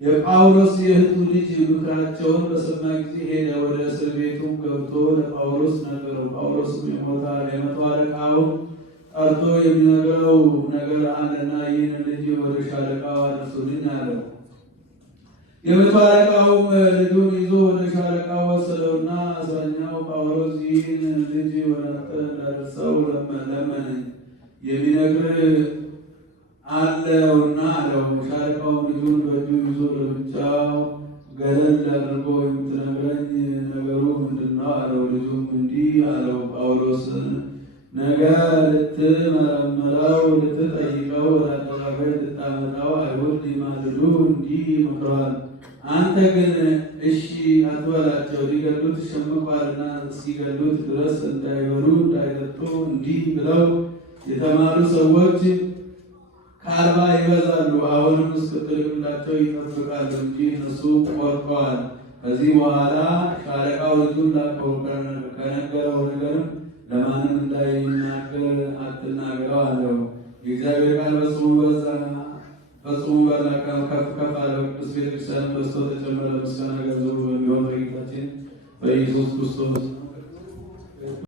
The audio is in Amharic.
የጳውሎስ የእህቱ ልጅ ምክራቸውን በሰማ ጊዜ ሄደ። ወደ እስር ቤቱም ገብቶ ለጳውሎስ ነገረው። ጳውሎስም የመቶ አለቃውን ጠርቶ የሚነግረው ነገር አለና ይህን ልጅ ወደ ሻለቃው አድርሱልኝ አለው። የመቶ አለቃውም ልጁን ይዞ ወደ ሻለቃው ወሰደውና እስረኛው ጳውሎስ ይህን ልጅ ወደ አንተ እንዳደርሰው ለመነኝ የሚነግር አለውና አለው። ሻለቃውም ልጁን በእጁ ይዞ ለብቻው ገለል አድርጎ የምትነግረኝ ነገሩ ምንድን ነው አለው። ልጁም እንዲህ አለው፣ ጳውሎስን ነገ ልትመረምረው ልትጠይቀው ወደ አደባባይ ልታመጣው አይሁድ ሊማልዱ እንዲህ ይመክረዋል። አንተ ግን እሺ አትበላቸው፣ ሊገሉት ሸምቀዋልና እስኪገሉት ድረስ እንዳይበሉ እንዳይጠጡ እንዲህ ብለው የተማሩ ሰዎች ከ40 ይበዛሉ። አሁንም እስክትልክላቸው ይጠብቃሉ እንጂ እነሱ ቆርጠዋል። ከዚህ በኋላ ሻለቃው ልጁን ላከው። ከነገረው ነገርም ለማንም እንዳይናገር አትናገረው አለው። የእግዚአብሔር ቃል ፈጽሞ በላ ከፍ ከፍ አለ። ቅዱስ ቤተክርስቲያን በስቶ ተጨመረ። ምስጋና ገንዘቡ በሚሆን በጌታችን በኢየሱስ ክርስቶስ